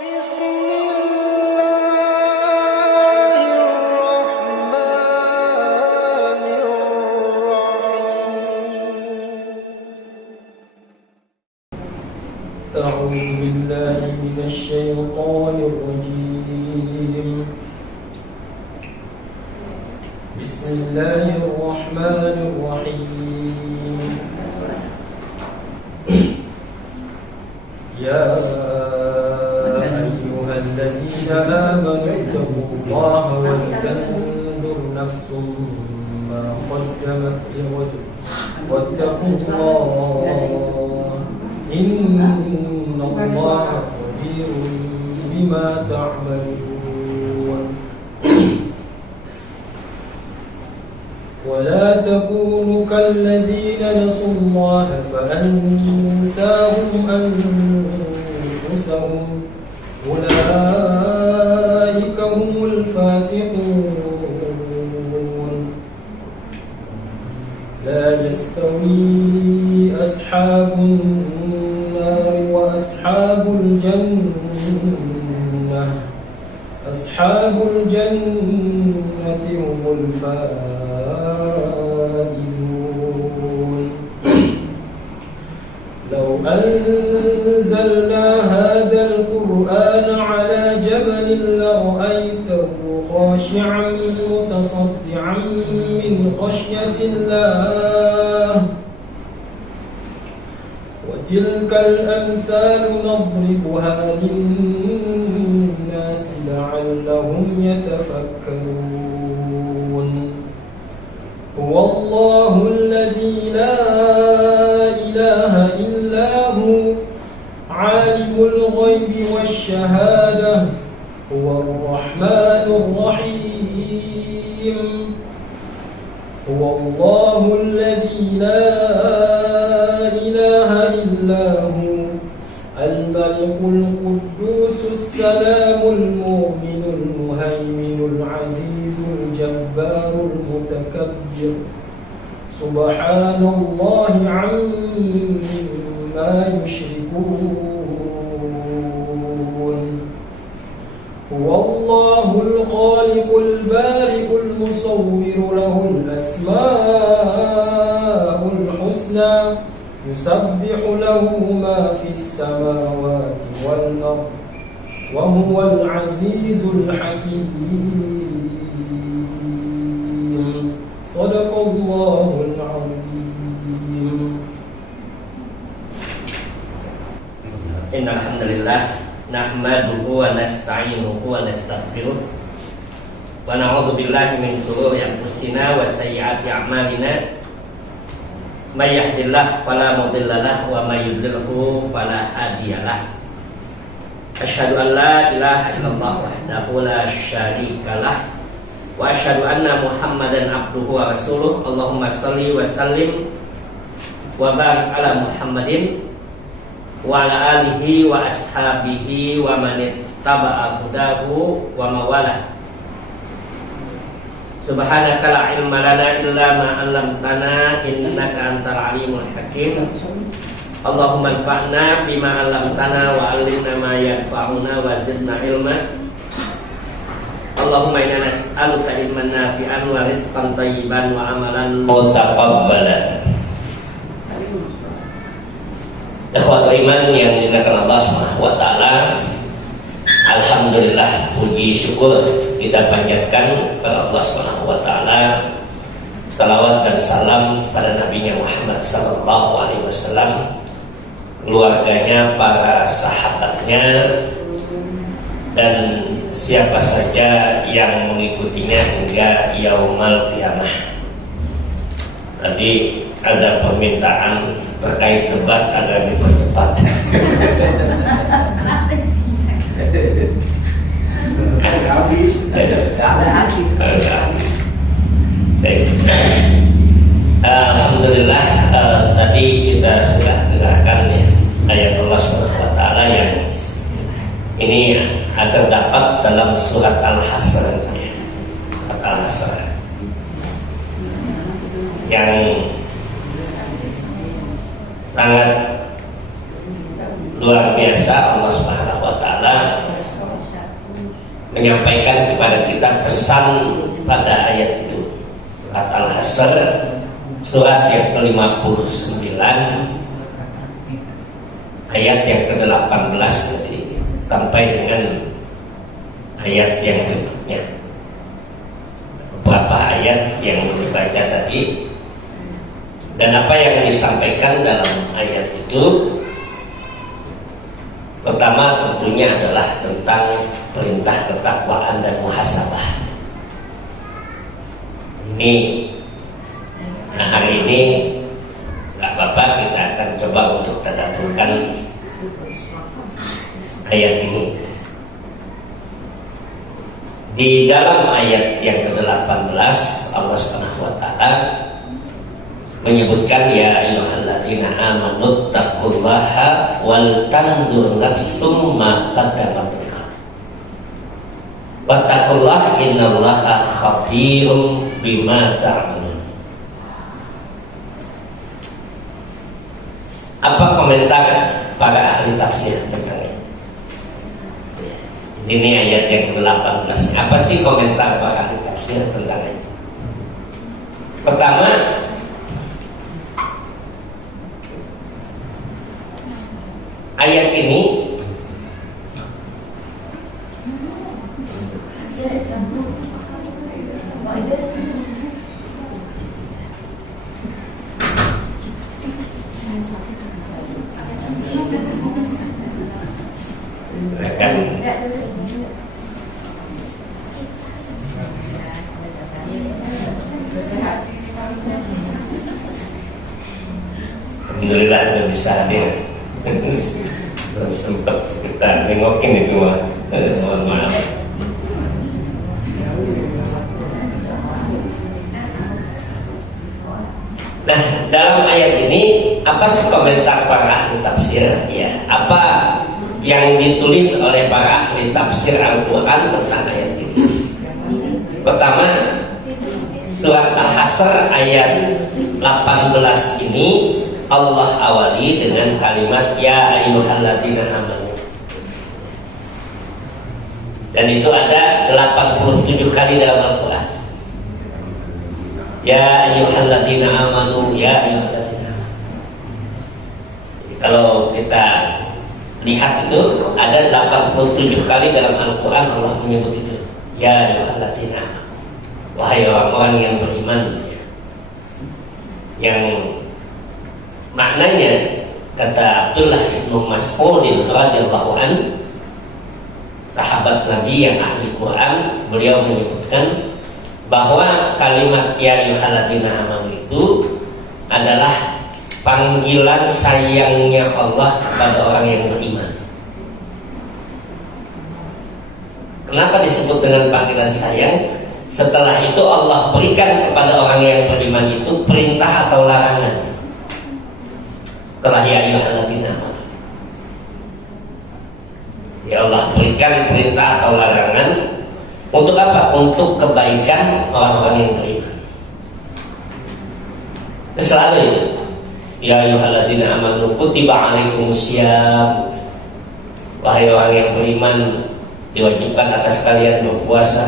أعوذ بالله من الشيطان الرجيم. بسم الله الرحمن الرحيم. يا أيها الذين آمنوا اتقوا الله ولتنظر نفس ما قدمت لغد واتقوا الله إن الله خبير بما تعملون. ولا تكونوا كالذين نسوا الله فأنساهم أنفسهم أولئك هم الفاسقون. لا يستوي أصحاب النار وأصحاب الجنة هم الفائزون. لو أنزلنا هذا القرآن على جبل لرأيته خاشعا متصدعا من خشية الله. وتلك الأمثال نضربها للناس لعلهم يتفكرون. هو الله الذي لا إله إلا هو عالم الغيب والشهادة هو الرحمن الرحيم. هو الله الذي لا إله إلا هو الملك القدوس السلام المؤمن المهيمن العزيز الجبار المتكبر سبحان الله عما يشركون. هو الله الخالق البارئ المصور له الأسماء الحسنى يسبح له ما في السماوات والأرض وهو العزيز الحكيم. صدق الله العظيم. إن الحمد لله نحمده ونستعينه ونستغفره ونعوذ بالله من شرور أنفسنا وسيئات أعمالنا. من يهدillah fala mudilla lahu wa may yudlilhu fala hadiyalah. Asyhadu an la ilaha illallah wahdahu la syarikalah wa asyhadu anna Muhammadan abduhu wa rasuluh. Allahumma shalli wa sallim wa barik ala Muhammadin wa ala alihi wa ashabihi wa man ittaba'a hudahu wa mawalah. Subhanaka la ilma lana illa ma 'allamtana innaka antal alimul hakim. Allahumma anfa'na bima 'allamtana wa 'allimna ma yanfa'una wa zidna ilma. Allahumma inna nas'aluka ilman nafi'an wa rizqan thayyiban wa amalan mutaqabbalan. Ikhwatul iman yang dimuliakan Allah Subhanahu wa taala, alhamdulillah, puji syukur kita panjatkan kepada Allah Subhanahu wa taala. Salawat dan salam pada nabinya Muhammad sallallahu alaihi wasallam, keluarganya, para sahabatnya, dan siapa saja yang mengikutinya hingga yaumul qiyamah. Tadi ada permintaan terkait debat agar dipercepat. Kan habis. Alhamdulillah, tadi kita sudah dengarkan ya, ayat Allah Subhanahu wa taala yang ini terdapat dalam surat Al-Hasr ya. Al-Hasr yang sangat luar biasa. Allah Subhanahu wa taala menyampaikan kepada kita pesan pada ayat itu. Surat Al-Hasr, surat yang ke-59, ayat yang ke-18 nanti sampai dengan ayat yang berikutnya. Beberapa ayat yang dibaca tadi, dan apa yang disampaikan dalam ayat itu, pertama tentunya adalah tentang perintah ketakwaan dan muhasabah. Hari ini nggak apa-apa, kita akan coba untuk tadabburkan ayat ini. Di dalam ayat yang ke-18 Allah Subhanahu wa taala menyebutkan ya ayyuhalladzina amanu taqullaha wal tandur nafsum ma qaddamat lighad. Wattaqullaha innallaha khabirum bima ta'malun. Apa komentar para ahli tafsir tentang ini? Ini ayat yang ke-18. Apa sih komentar para ahli tafsir tentang itu? Pertama, ayat ini alhamdulillah udah bisa hadir. Belum sempat kita nengokin itu, mohon maaf. Nah, dalam ayat ini apa sih komentar para ahli tafsir? Ya, apa yang ditulis oleh para ahli tafsir Al-Quran tentang ayat ini? Pertama, surat Al-Hasr ayat 18 ini Allah awali dengan kalimat ya ayyuhalladzina amanu. Dan itu ada 87 kali dalam Al-Quran. Ya ayyuhalladzina amanu, ya ayyuhalladzina amanu. Kalau kita lihat itu ada 87 kali dalam Al-Quran Allah menyebut itu. Ya ayyuhalladzina amanu. Wahai orang-orang yang beriman. Yang maknanya kata Abdullah bin Mas'ud radhiyallahu anhu, sahabat Nabi yang ahli Quran, beliau menyebutkan bahwa kalimat ya ayyuhalladzina amanu itu adalah panggilan sayangnya Allah kepada orang yang beriman. Kenapa disebut dengan panggilan sayang? Setelah itu Allah berikan kepada orang yang beriman itu perintah atau larangan. Setelah ya ayyuhalladzina amanu, ya Allah berikan perintah atau larangan untuk apa? Untuk kebaikan orang-orang yang beriman. Selalu itu ya ayyuhalladzina amanu kutiba alaikumusiyam. Wahai orang yang beriman, diwajibkan atas kalian berpuasa.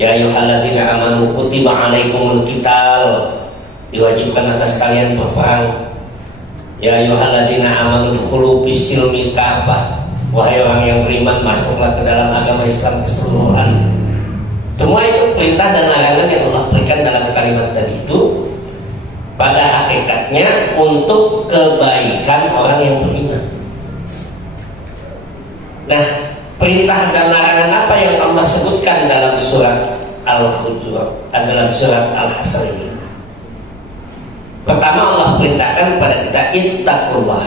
Ya ayyuhalladzina amanu kutiba alaikumul qital. Diwajibkan atas kalian berperang. Ya ayyuhalladzina amanu dkhulu fis-silmi kafah. Wahai orang yang beriman, masuklah ke dalam agama Islam keseluruhan. Semua itu perintah dan larangan yang Allah berikan dalam kalimat tadi itu pada hakikatnya untuk kebaikan orang yang beriman. Nah, perintah dan larangan apa yang Allah sebutkan dalam surat Al-Hujurat, dalam surat Al-Hasr ini? Pertama, Allah perintahkan kepada kita ittaqullah.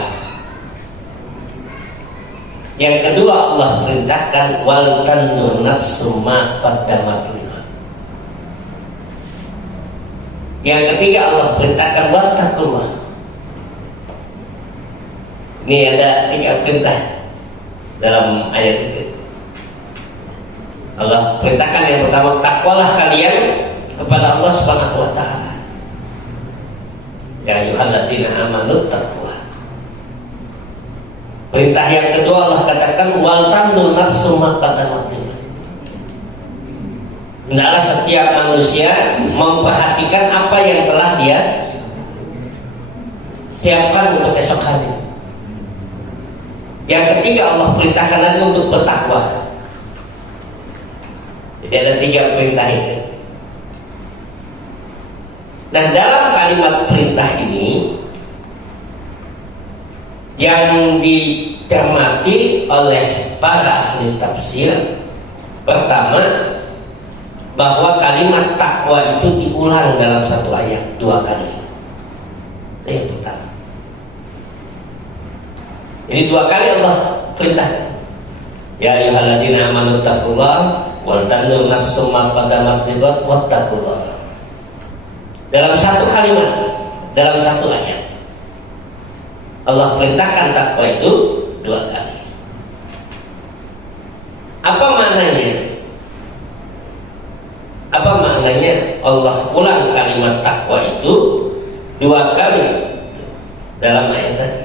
Yang kedua, Allah perintahkan wal tandur nafsu ma qaddamat lighad. Yang ketiga, Allah perintahkan wattaqullah. Ini ada 3 perintah dalam ayat itu. Allah perintahkan yang pertama, takwalah kalian kepada Allah Subhanahu wa taala. Ya ayyuhalladzina amanu taqwa. Perintah yang kedua Allah katakan wal tandur nafsu ma qaddamat lighad. Hendaklah setiap manusia memperhatikan apa yang telah dia siapkan untuk esok hari. Yang ketiga, Allah perintahkan lagi untuk bertakwa. Jadi ada 3 perintah ini. Nah, dalam kalimat perintah ini yang dicermati oleh para ahli tafsir, pertama, bahwa kalimat takwa itu diulang dalam satu ayat 2 kali. Itu yang pertama. Jadi 2 kali Allah perintah. Ya ayyuhalladzina amanu taqullaha wal tanzur nafsum ma qaddamat lighad wattaqullah. Dalam satu kalimat, dalam satu ayat, Allah perintahkan takwa itu 2 kali. Apa maknanya? Apa maknanya Allah ulang kalimat takwa itu 2 kali dalam ayat tadi?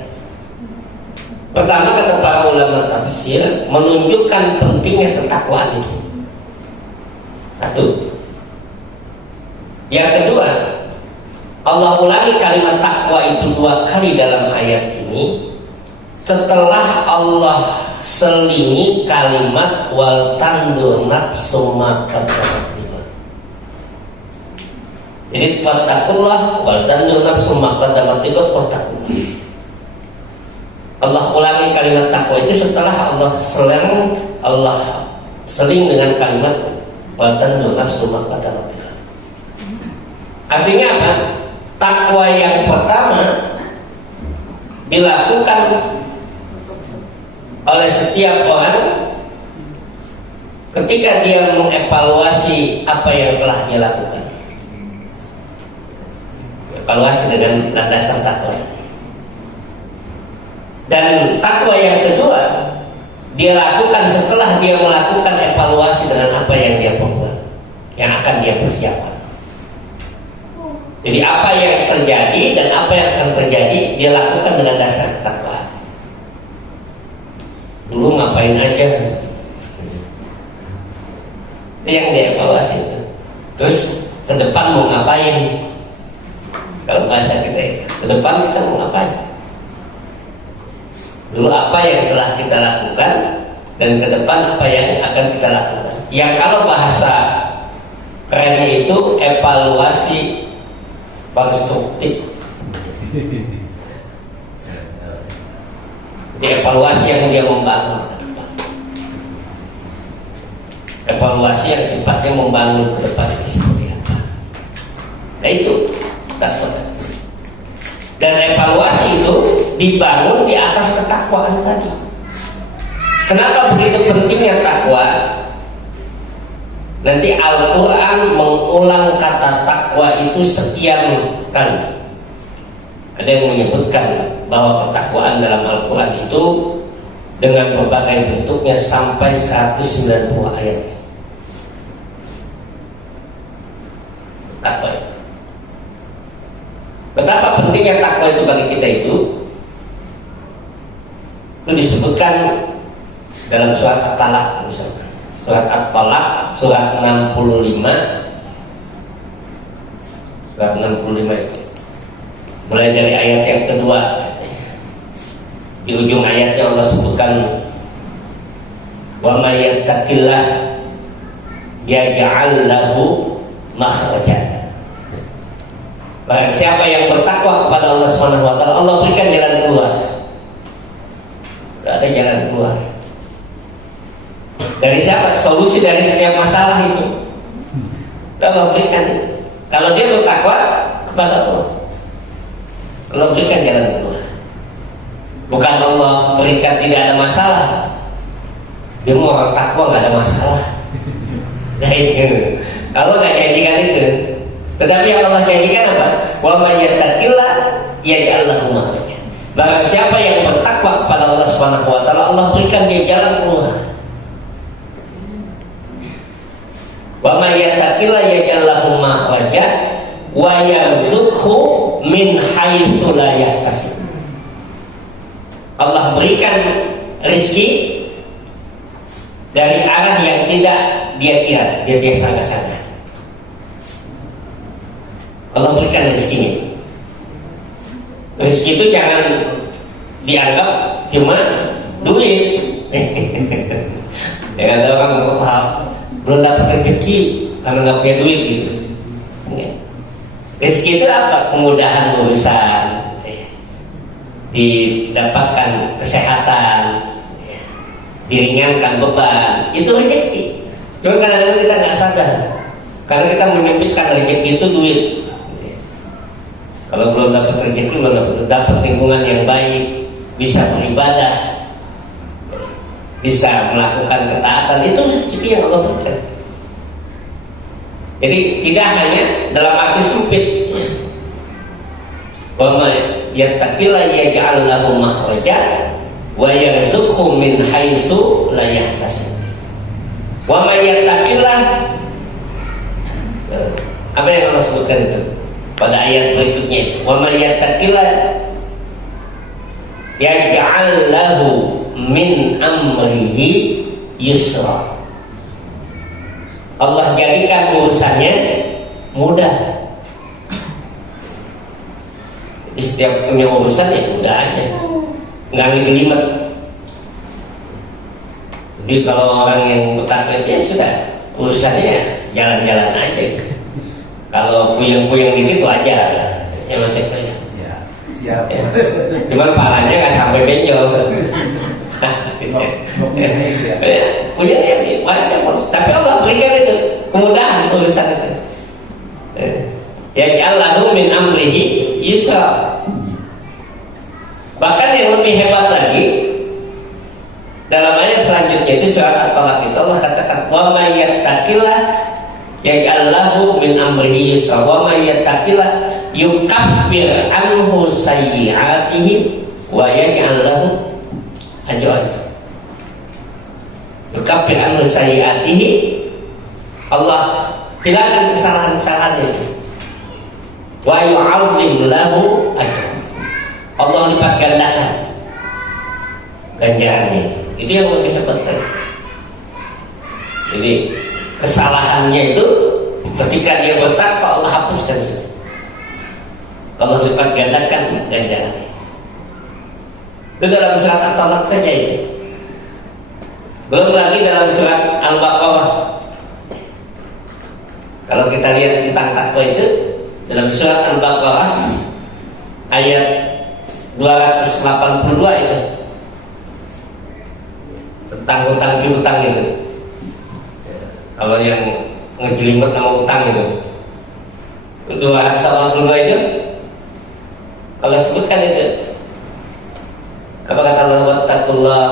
Pertama, kata para ulama tafsir, menunjukkan pentingnya ketakwaan itu. Satu. Yang kedua, Allah ulangi kalimat takwa itu 2 kali dalam ayat ini setelah Allah selingi kalimat wal tandur nafsu ma qaddamat lighad. Jadi fattaqullah wal tandur nafsu ma qaddamat lighad wattaqullah. Allah ulangi kalimat takwa itu setelah Allah seling dengan kalimat wal tandur nafsu ma qaddamat lighad. Artinya apa? Takwa yang pertama dilakukan oleh setiap orang ketika dia mengevaluasi apa yang telah dia lakukan. Evaluasi dengan landasan takwa. Dan takwa yang kedua dia lakukan setelah dia melakukan evaluasi dengan apa yang dia perbuat, yang akan dia persiapkan. Jadi apa yang terjadi dan apa yang akan terjadi dia lakukan dengan dasar ketakwaan. Dulu ngapain aja, itu yang dia evaluasi itu. Terus ke depan mau ngapain? Kalau bahasa kita itu, ke depan kita mau ngapain? Dulu apa yang telah kita lakukan dan ke depan apa yang akan kita lakukan. Yang kalau bahasa kerennya itu evaluasi konstruktif. Jadi evaluasi yang dia membangun ke depan. Evaluasi yang sifatnya membangun ke depan itu seperti apa? Nah itu takwa. Dan evaluasi itu dibangun di atas ketakwaan tadi. Kenapa begitu pentingnya takwa? Nanti Al-Quran mengulang kata takwa itu sekian kali. Ada yang menyebutkan bahwa ketakwaan dalam Al-Quran itu dengan berbagai bentuknya sampai 190 ayat. Takwa itu. Betapa pentingnya takwa itu bagi kita itu disebutkan dalam surat At-Talaq misalkan. Surat At-Talaq surat 65. Surat 65 itu mulai dari ayat yang kedua. Di ujung ayatnya Allah sebutkan wa may yattaqillah yaj'al lahu makhrajan. Barang siapa yang bertakwa kepada Allah Subhanahu wa taala, Allah berikan jalan keluar. Tidak ada jalan keluar. Dari siapa? Solusi dari setiap masalah itu Allah berikan. Kalau dia bertakwa kepada Allah, Allah berikan jalan keluar. Bukan Allah berikan tidak ada masalah. Dia mau orang takwa nggak ada masalah. Nah itu Allah nggak janjikan itu. Tetapi yang Allah janjikan apa? Wa may yattaqillah yaj'al lahu makhrajan. Barang siapa yang bertakwa kepada Allah Subhanahu wa taala, Allah berikan dia jalan keluar. Wa may yattaqillah yaj'al lahu makhrajan wa yarzuqhu min haitsu la yahtasib. Allah berikan rezeki dari arah yang tidak dia kira, dia tidak sangka-sangka. Allah berikan rezekinya. Rezeki itu jangan dianggap cuma duit. Ya ada orang belum dapat rezeki karena nggak punya duit gitu. Rezeki itu apa? Kemudahan urusan, didapatkan kesehatan, diringankan beban, itu rezeki. Cuma kadang-kadang kita nggak sadar, karena kita menyempitkan rezeki itu duit. Kalau belum dapat rezeki, belum dapat lingkungan yang baik, bisa beribadah, bisa melakukan ketaatan, itu rezeki yang Allah berikan. Jadi tidak hanya dalam arti sempit. Wa may yattaqilla yaj'al lahu makhraja wa yarzuqhu min haitsu la yahtasib. Wa may yattaqilla, apa yang Allah sebutkan itu pada ayat berikutnya itu, wa may yattaqilla yaj'al lahu min amrihi yusra. Allah jadikan urusannya mudah. Di setiap punya urusan ya mudah aja, nggak ngejelimet. Jadi kalau orang yang bertakwa ya sudah, urusannya jalan-jalan aja. Kalau puyeng-puyeng dikit itu aja ya maksudnya. Ya, siap. Ya. Cuman parahnya nggak sampai benjol. Punya ya wajar, tapi Allah berikan itu kemudahan urusan itu. Ya Allahu min amrihi yusra. Bahkan yang lebih hebat lagi dalam ayat selanjutnya itu surat At-Talaq itu Allah katakan wa may yattaqillah yaj'allahu min amrihi yusra wa may yattaqillah yukaffir anhu sayyi'atihi wa yaj'al lahu ajran. Yukaffir anhu sayyi'atihi, Allah hilangkan kesalahan-kesalahannya itu. Wa yu'adzim lahu ajran, Allah lipat gandakan ganjarannya. Itu yang lebih hebat kan. Jadi kesalahannya itu ketika dia bertakwa Allah hapuskan saja. Allah lipat gandakan ganjarannya. Itu dalam surat At-Talaq saja ini. Belum lagi dalam surat Al-Baqarah. Kalau kita lihat tentang takwa itu dalam surat Al-Baqarah ayat 282 itu tentang hutang piutang itu. Kalau yang ngejelimet sama utang itu 282 itu Allah sebutkan itu. Apa kata Allah? Wattaqullah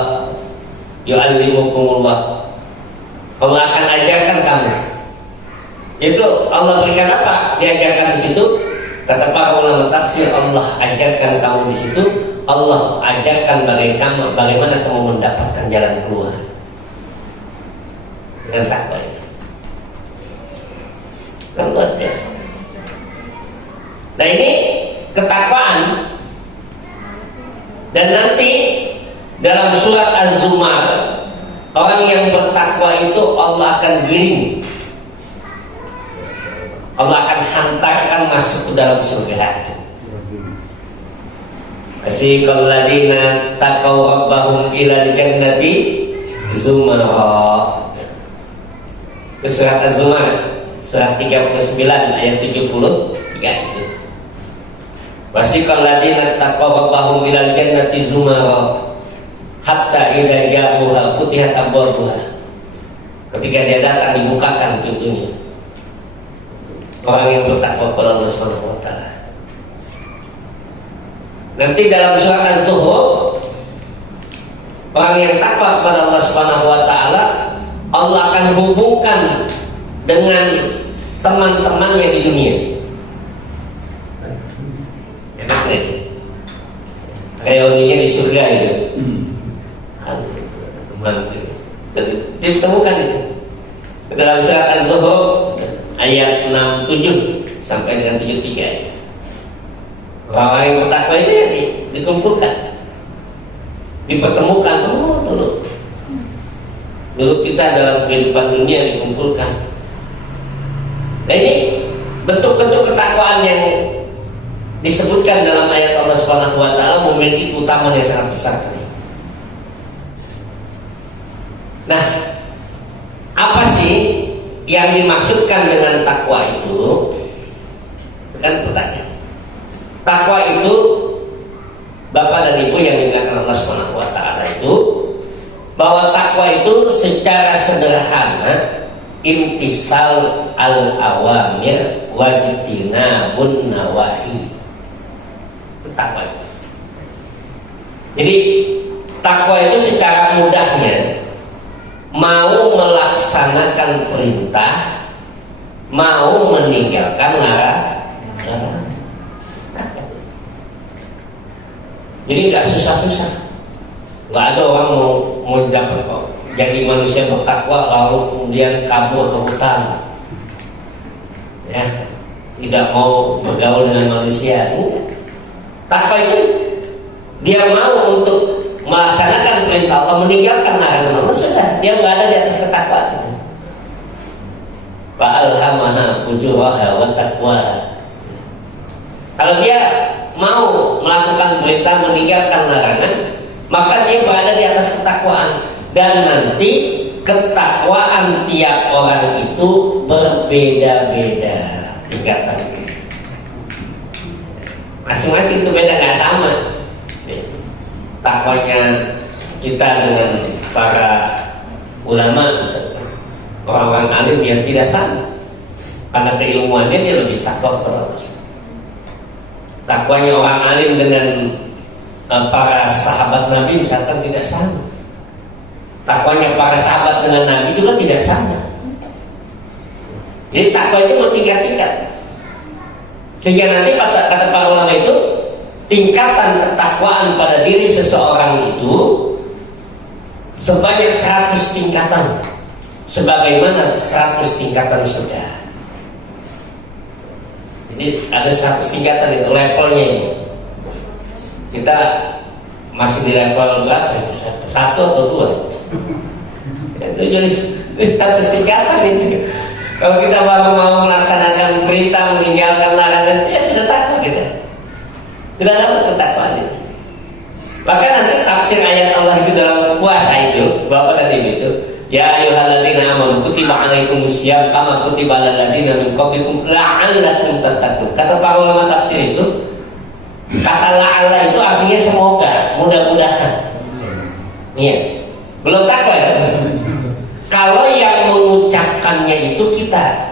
yu'allimukumullah. Allah akan ajarkan kamu. Itu Allah berikan apa? Diajarkan di situ. Kata para ulama tafsir, Allah ajarkan kamu di situ. Allah ajarkan bagaimana kamu mendapatkan jalan keluar dengan takwa ini. Kan luar biasa. Nah ini ketakwaan. Dan nanti dalam surat Az-Zumar, orang yang bertakwa itu Allah akan giring, Allah akan hantarkan masuk ke dalam surga itu. Wasiqal ladzina taqaw rabbahum ilal jannati zumara. Surat Az-Zumar, surat 39 ayat 73 itu. Wasiqal ladzina taqaw rabbahum ilal jannati zumara hatta idza ja'uha futihat abwabuha. Ketika dia datang dibukakan pintunya. Orang yang bertakwa kepada Allah Subhanahu wa taala. Nanti dalam surat Az-Zuhur, orang yang takwa kepada Allah Subhanahu wa taala, Allah akan hubungkan dengan teman-temannya di dunia. Enak nih. Reuninya di surga itu. Teman ditemukan itu. Dalam surat Az-Zuhur ayat 67 sampai dengan 73. Orang yang bertakwa itu ya dikumpulkan, dipertemukan. Dulu kita dalam kehidupan dunia dikumpulkan. Nah ini bentuk-bentuk ketakwaan yang disebutkan dalam ayat Allah Subhanahu wa taala memiliki keutamaan yang sangat besar. Nah, apa sih yang dimaksudkan dengan takwa itu? Kan pertanyaan. Takwa itu, Bapak dan Ibu yang dimuliakan Allah Subhanahu wa taala, itu bahwa takwa itu secara sederhana imtisal al-awamir wa jitinabun nawahi. Itu takwa. Jadi takwa itu secara mudahnya mau melaksanakan perintah, mau meninggalkan larangan. Jadi nggak susah-susah. Nggak ada orang mau jadi manusia bertakwa lalu kemudian kabur ke hutan, ya, tidak mau bergaul dengan manusia. Takwa itu dia mau untuk melaksanakan perintah Allah, meninggalkan larangan Allah, sudah, dia nggak ada di atas ketakwaan itu. Fa'alhamaha fujuraha wa taqwaha. Kalau dia mau melakukan perintah, meninggalkan larangan, maka dia berada di atas ketakwaan. Dan nanti ketakwaan tiap orang itu berbeda-beda tingkatannya. Masing-masing itu beda, nggak sama. Takwanya kita dengan para ulama, orang-orang alim, dia tidak sama. Karena keilmuannya dia lebih takwa kepada Allah. Takwanya orang alim dengan para sahabat Nabi misalkan tidak sama. Takwanya para sahabat dengan Nabi juga tidak sama. Jadi takwa itu bertingkat-tingkat. Sehingga nanti kata para ulama itu, tingkatan ketakwaan pada diri seseorang itu sebanyak 100 tingkatan, sebagaimana 100 tingkatan sudah. Jadi ada 100 tingkatan itu levelnya ini. Kita masih di level berapa itu? 1 atau 2? Itu jadi 100 tingkatan itu. Kalau kita baru mau melaksanakan perintah, meninggalkan larangan, ya sudah takwa kita. Sudah dapat ketakwaan itu. Maka nanti tafsir ayat Allah itu dalam puasa itu, Bapak dan Ibu itu, ya ayyuhalladzina amanu kutiba alaikumusiyam kama kutiba alal ladzina min qablikum la'allakum tattaqun. Kata para ulama tafsir itu, kata la'alla itu artinya semoga, mudah-mudahan. Iya. Belum takwa ya? Kalau yang mengucapkannya itu kita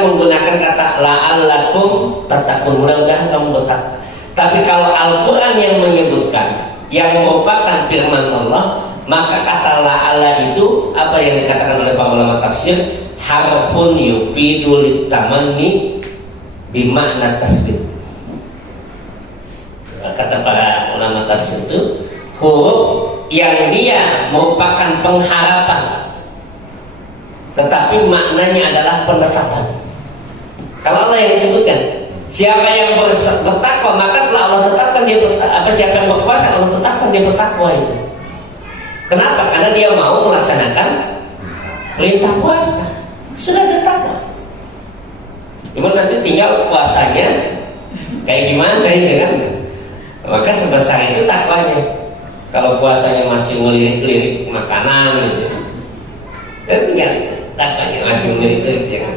menggunakan kata la'allakum tattaqun, mudah-mudahan kamu bertakwa. Tapi kalau Al-Quran yang menyebutkan, yang merupakan firman Allah, maka kata la'alla itu apa yang dikatakan oleh para ulama tafsir, harfun yufidu litamanni bimakna tasbih. Kata para ulama tafsir itu huruf yang dia merupakan pengharapan, tetapi maknanya adalah penetapan. Kalau Allah yang disebutkan, siapa yang bertakwa maka telah Allah tetapkan dia bertakwa. Siapa yang berpuasa Allah tetapkan dia bertakwa itu. Kenapa? Karena dia mau melaksanakan perintah puasa. Sudah bertakwa. Cuma nanti tinggal puasanya kayak gimana ini kan? Maka sebesar itu takwanya. Kalau puasanya masih melirik-lirik makanan gitu, dan tinggal takwanya masih melirik-lirik ya.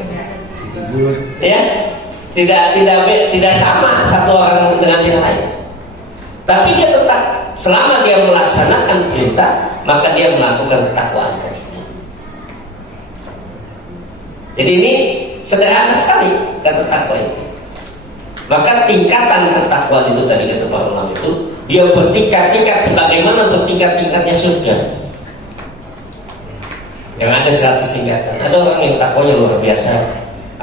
Tidak sama satu orang dengan yang lain. Tapi dia tetap, selama dia melaksanakan perintah, maka dia melakukan ketakwaan tadi. Jadi ini sederhana sekali kata takwa ini. Maka tingkatan ketakwaan itu tadi kata para ulama itu, dia bertingkat-tingkat sebagaimana bertingkat-tingkatnya surga. Yang ada 100 tingkatan. Ada orang yang takwanya luar biasa,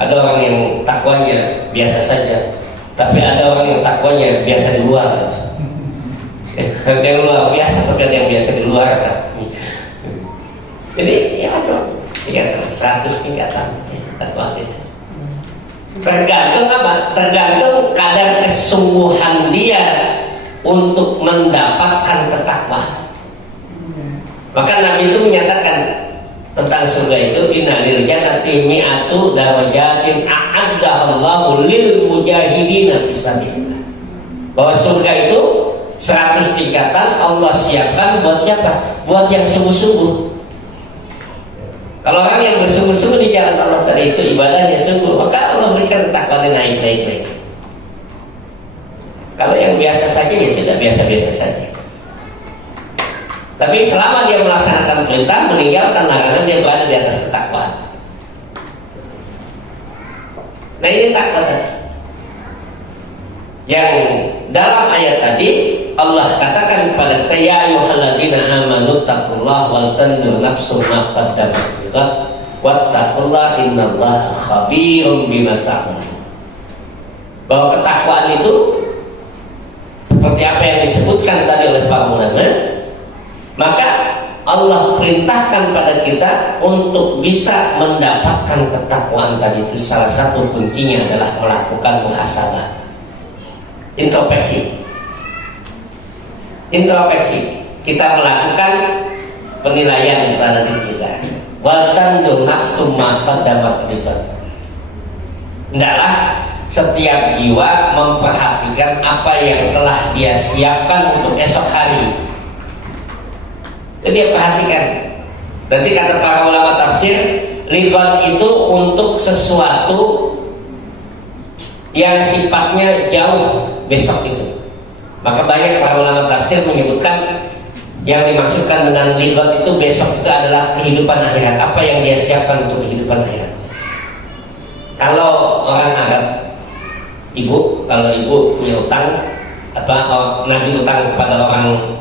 ada orang yang takwanya biasa saja, tapi ada orang yang takwanya biasa di luar. Ada yang luar biasa, tapi ada yang biasa di luar. Jadi ya ada tingkatan, 100 tingkatan takwa itu. Tergantung apa? Tergantung kadar kesungguhan dia untuk mendapatkan ketakwaan. Maka Nabi itu menyatakan tentang surga itu, innalil jannati jannati mi'atu darajatin a'addaha Allahu lil mujahidina fisabilillah. Bahwa surga itu 100 tingkatan Allah siapkan buat siapa? Buat yang sungguh-sungguh. Kalau orang yang bersungguh-sungguh di jalan Allah tadi itu ibadahnya sungguh, maka Allah berikan takwanya naik. Kalau yang biasa saja ya sudah biasa-biasa saja. Tapi selama dia melaksanakan perintah, meninggalkan larangan, dia berada di atas ketakwaan. Nah ini takwa tadi. Yang dalam ayat tadi Allah katakan kepada kita, ya ayyuhalladzina amanu taqullaha wal tanzur nafsum ma qaddamat lighad wattaqullaha innallaha khabirum bima ta'malun. Bahwa ketakwaan itu seperti apa yang disebutkan tadi oleh para ulama, maka Allah perintahkan pada kita untuk bisa mendapatkan ketakwaan tadi itu. Salah satu kuncinya adalah melakukan muhasabah, introspeksi. Kita melakukan penilaian terhadap diri kita. Wa tandur nafsu ma qaddamat lighad. Hendaklah setiap jiwa memperhatikan apa yang telah dia siapkan untuk esok hari. Jadi dia perhatikan. Berarti kata para ulama tafsir, lighad itu untuk sesuatu yang sifatnya jauh besok itu. Maka banyak para ulama tafsir menyebutkan yang dimaksudkan dengan lighad itu besok itu adalah kehidupan akhirat. Apa yang dia siapkan untuk kehidupan akhirat. Kalau orang Arab, kalau ibu punya utang, Nabi utang kepada orang,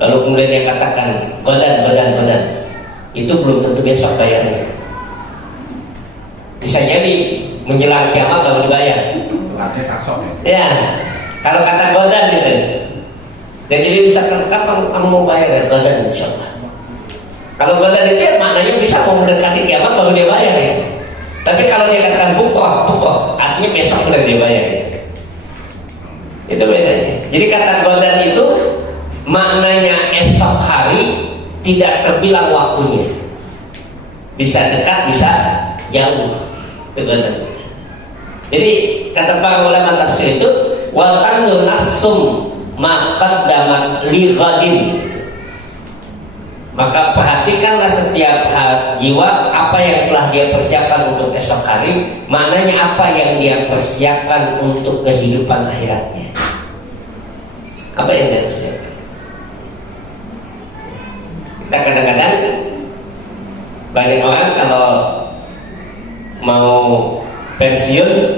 lalu kemudian dia katakan godan, itu belum tentu besok bayarnya. Bisa jadi menjelang kiamat baru dibayar. Ya, kalau kata godan gitu. Dan jadi bisa kapan kamu mau bayar ya? Godan insyaallah. Kalau godan itu ya maknanya bisa mau mendekati kiamat baru dia bayar ya. Tapi kalau dia katakan bukoh, artinya besok sudah dia bayar. Itu bedanya. Jadi kata godan itu maknanya esok hari, tidak terbilang waktunya. Bisa dekat, bisa jauh. Itu godan. Jadi kata para ulama tafsir itu wa tandur nafsum ma qaddamat lighadin. Maka perhatikanlah setiap jiwa apa yang telah dia persiapkan untuk esok hari. Maknanya apa yang dia persiapkan untuk kehidupan akhiratnya. Apa yang dia persiapkan? Kita kadang-kadang banyak orang kalau mau pensiun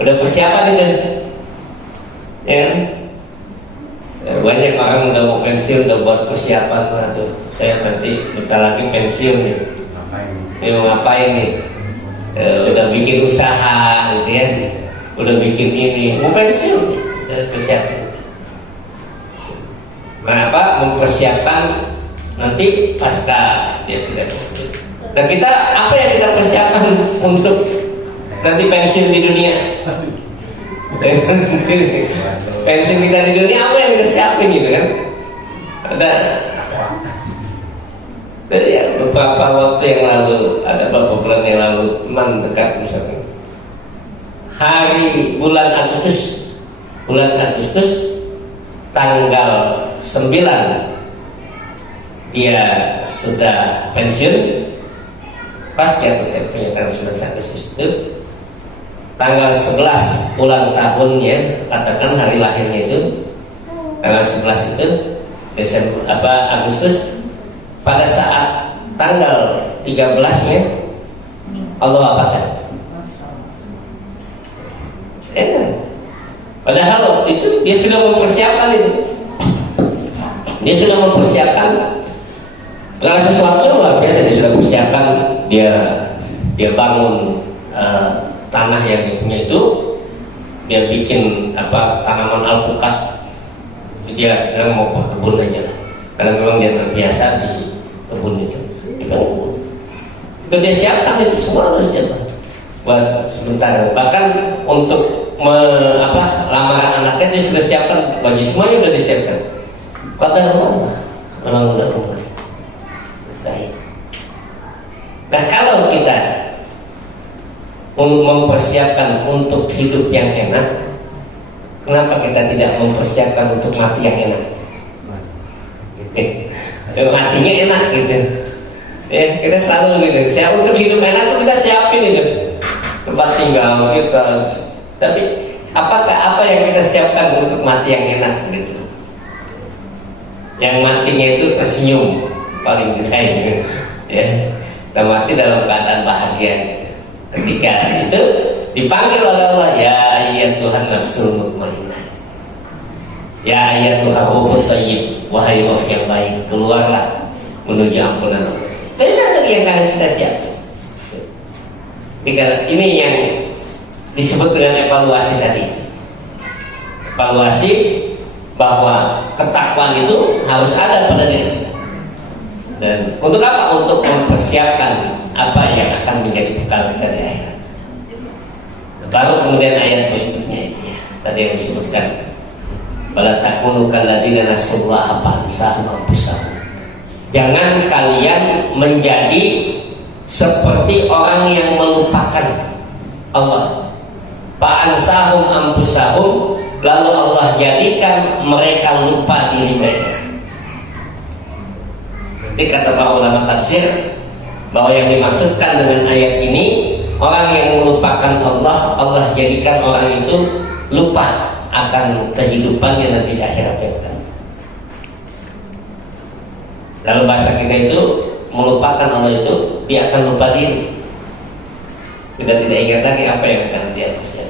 udah persiapan itu, ya. Banyak orang udah mau pensiun, udah buat persiapan. Tuh, saya nanti bentar lagi pensiun nih. Mau ngapain nih? Udah bikin usaha gitu ya. Udah bikin ini, mau pensiun nih. Persiapan. Kenapa? Mempersiapkan nanti pasca dia tidak pensiun. Dan kita apa yang kita persiapkan untuk nanti pensiun di dunia? Pensiun kita di dunia apa yang kita siapin gitu kan? Ada ya, beberapa waktu yang lalu, ada beberapa bulan yang lalu, teman dekat misalnya, bulan Agustus tanggal 9 dia sudah pensiun. Pas jatuh punya tanggal 9 Agustus itu, tanggal 11 ulang tahunnya, katakan hari lahirnya itu tanggal 11 itu Agustus. Pada saat tanggal 13-nya Allah wafatkan. Padahal waktu itu dia sudah mempersiapkan itu. Dia sudah mempersiapkan segala sesuatu yang luar biasa. Dia sudah mempersiapkan, dia bangun tanah yang dia punya itu, dia bikin tanaman alpukat. Dia mau berkebun aja, karena memang dia terbiasa di kebun itu, di kebun. Itu dia siapkan itu semua, harus siapkan buat sebentar. Bahkan untuk lamaran anaknya dia sudah siapkan, bagi semuanya sudah disiapkan. Kata Allah, memang udah mulai selesai. Nah kalau kita mempersiapkan untuk hidup yang enak, kenapa kita tidak mempersiapkan untuk mati yang enak? Matinya enak gitu. Ya, kita selalu gitu. Siap untuk hidup enak itu kita siapin itu tempat tinggal kita. Tapi apakah apa yang kita siapkan untuk mati yang enak gitu? Yang matinya itu tersenyum paling tidak gitu. Ya, kita mati dalam keadaan bahagia gitu. Ketika itu dipanggil oleh Allah, ya Tuhan nafsul mutmainnah, ya Tuhan ruhul thayyib, wahai roh yang baik, keluarlah menuju ampunan Allah. Itu yang harus kita siapkan. Ini yang disebut dengan evaluasi tadi. Evaluasi bahwa ketakwaan itu harus ada pada diri kita. Dan untuk apa? Untuk mempersiapkan apa yang akan menjadi bekal kita di akhirat. Baru kemudian ayat berikutnya itu ya, tadi yang disebutkan, bala takunu kalladzina nasullaha fa'ansahum anfusahum. Jangan kalian menjadi seperti orang yang melupakan Allah. Fa'ansahum anfusahum, lalu Allah jadikan mereka lupa diri mereka. Jadi kata para ulama tafsir bahwa yang dimaksudkan dengan ayat ini, orang yang melupakan Allah, Allah jadikan orang itu lupa akan kehidupannya nanti di akhirat kelak. Lalu bahasa kita itu melupakan Allah itu, dia akan lupa diri. Sudah tidak ingat lagi apa yang akan dia persiap.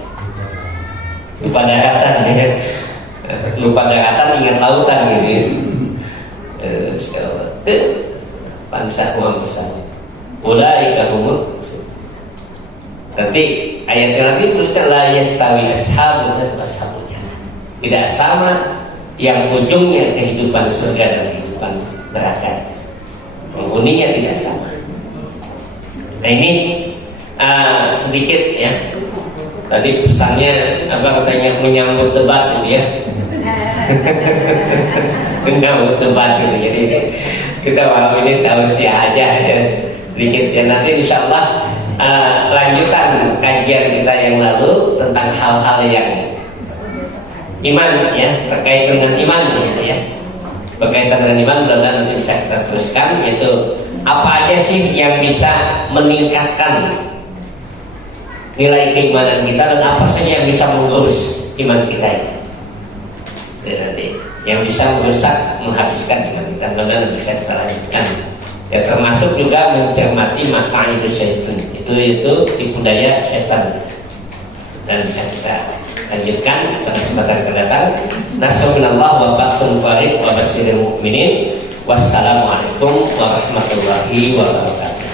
Lupa daratan ya. Lupa daratan, ingat lautan gitu ya. Itu pansa uang besar. Ulaika humul. Nanti ayatnya lagi berkata la yastawi ashabun dan ashabul jannah. Tidak sama yang ujungnya kehidupan surga dan kehidupan neraka. Penghuninya tidak sama. Nah ini sedikit ya. Tadi pesannya apa katanya, menyambut debat gitu ya. Menyambut debat gitu. Jadi kita malam ini tausiah aja ya. Sedikit ya, nanti insyaallah lanjutan kajian kita yang lalu tentang hal-hal yang iman ya, terkait dengan iman ya. Berkaitan dengan iman, mudah-mudahan nanti bisa kita teruskan, yaitu apa aja sih yang bisa meningkatkan nilai keimanan kita dan apa saja yang bisa mengurus iman kita itu. Dan nanti yang bisa merusak, menghabiskan iman kita, mudah-mudahan nanti bisa kita lanjutkan. Ya, termasuk juga mencermati mata itu syaitan. Itu tipu daya setan. Dan bisa kita lanjutkan pada kesempatan akan datang. Nasallallahu wa ba'dun qarib wa basyiril mu'minin. Wassalamualaikum warahmatullahi wabarakatuh.